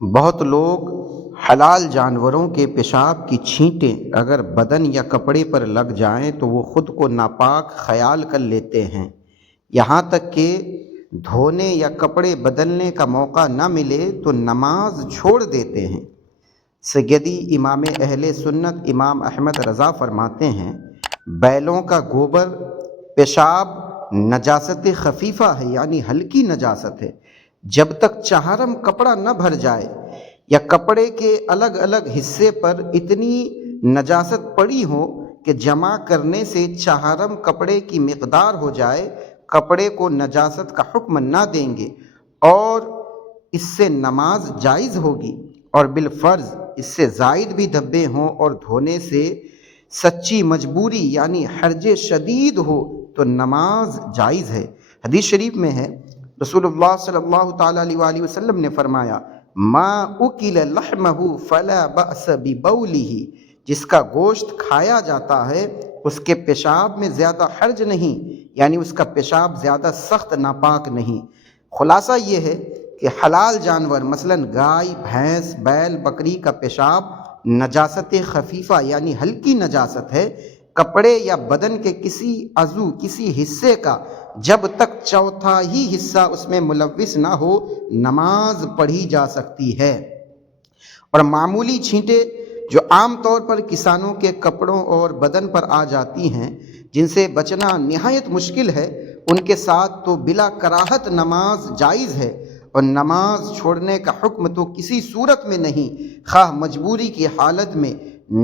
بہت لوگ حلال جانوروں کے پیشاب کی چھینٹیں اگر بدن یا کپڑے پر لگ جائیں تو وہ خود کو ناپاک خیال کر لیتے ہیں، یہاں تک کہ دھونے یا کپڑے بدلنے کا موقع نہ ملے تو نماز چھوڑ دیتے ہیں۔ سیدی امام اہل سنت امام احمد رضا فرماتے ہیں، بیلوں کا گوبر پیشاب نجاست خفیفہ ہے، یعنی ہلکی نجاست ہے۔ جب تک چہارم کپڑا نہ بھر جائے یا کپڑے کے الگ الگ حصے پر اتنی نجاست پڑی ہو کہ جمع کرنے سے چہارم کپڑے کی مقدار ہو جائے، کپڑے کو نجاست کا حکم نہ دیں گے اور اس سے نماز جائز ہوگی، اور بالفرض اس سے زائد بھی دھبے ہوں اور دھونے سے سچی مجبوری یعنی حرج شدید ہو تو نماز جائز ہے۔ حدیث شریف میں ہے، رسول اللہ صلی اللہ تعالیٰ علیہ وآلہ وسلم نے فرمایا، ما اکل لحمہ فلا بأس ببولہ، جس کا گوشت کھایا جاتا ہے اس کے پیشاب میں زیادہ حرج نہیں، یعنی اس کا پیشاب زیادہ سخت ناپاک نہیں۔ خلاصہ یہ ہے کہ حلال جانور مثلا گائے، بھینس، بیل، بکری کا پیشاب نجاست خفیفہ یعنی ہلکی نجاست ہے۔ کپڑے یا بدن کے کسی عضو، کسی حصے کا جب تک چوتھا ہی حصہ اس میں ملوث نہ ہو نماز پڑھی جا سکتی ہے۔ اور معمولی چھینٹیں جو عام طور پر کسانوں کے کپڑوں اور بدن پر آ جاتی ہیں، جن سے بچنا نہایت مشکل ہے، ان کے ساتھ تو بلا کراہت نماز جائز ہے، اور نماز چھوڑنے کا حکم تو کسی صورت میں نہیں، خواہ مجبوری کی حالت میں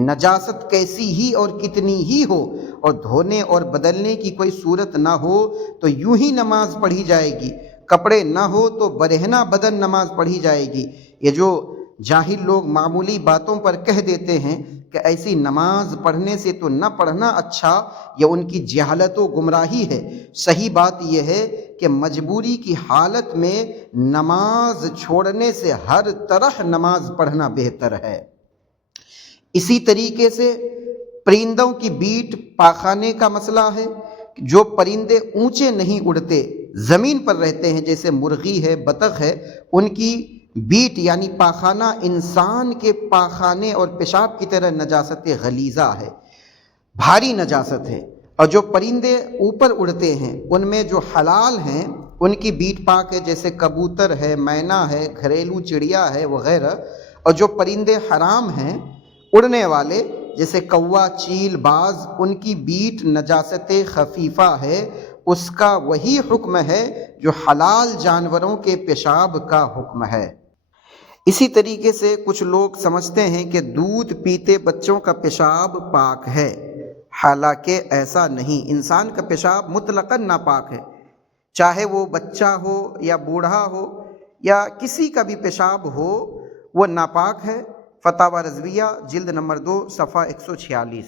نجاست کیسی ہی اور کتنی ہی ہو اور دھونے اور بدلنے کی کوئی صورت نہ ہو تو یوں ہی نماز پڑھی جائے گی، کپڑے نہ ہو تو برہنہ بدن نماز پڑھی جائے گی۔ یہ جو جاہل لوگ معمولی باتوں پر کہہ دیتے ہیں کہ ایسی نماز پڑھنے سے تو نہ پڑھنا اچھا، یہ ان کی جہالت و گمراہی ہے۔ صحیح بات یہ ہے کہ مجبوری کی حالت میں نماز چھوڑنے سے ہر طرح نماز پڑھنا بہتر ہے۔ اسی طریقے سے پرندوں کی بیٹ پاخانے کا مسئلہ ہے۔ جو پرندے اونچے نہیں اڑتے، زمین پر رہتے ہیں، جیسے مرغی ہے، بطخ ہے، ان کی بیٹ یعنی پاخانہ انسان کے پاخانے اور پیشاب کی طرح نجاست غلیظہ ہے، بھاری نجاست ہے۔ اور جو پرندے اوپر اڑتے ہیں ان میں جو حلال ہیں ان کی بیٹ پاک ہے، جیسے کبوتر ہے، مینا ہے، گھریلو چڑیا ہے وغیرہ۔ اور جو پرندے حرام ہیں اڑنے والے، جیسے کوا، چیل، باز، ان کی بیٹ نجاست خفیفہ ہے، اس کا وہی حکم ہے جو حلال جانوروں کے پیشاب کا حکم ہے۔ اسی طریقے سے کچھ لوگ سمجھتے ہیں کہ دودھ پیتے بچوں کا پیشاب پاک ہے، حالانکہ ایسا نہیں۔ انسان کا پیشاب مطلقاً ناپاک ہے، چاہے وہ بچہ ہو یا بوڑھا ہو یا کسی کا بھی پیشاب ہو، وہ ناپاک ہے۔ فتاوی رضویہ جلد نمبر 2 صفحہ 146۔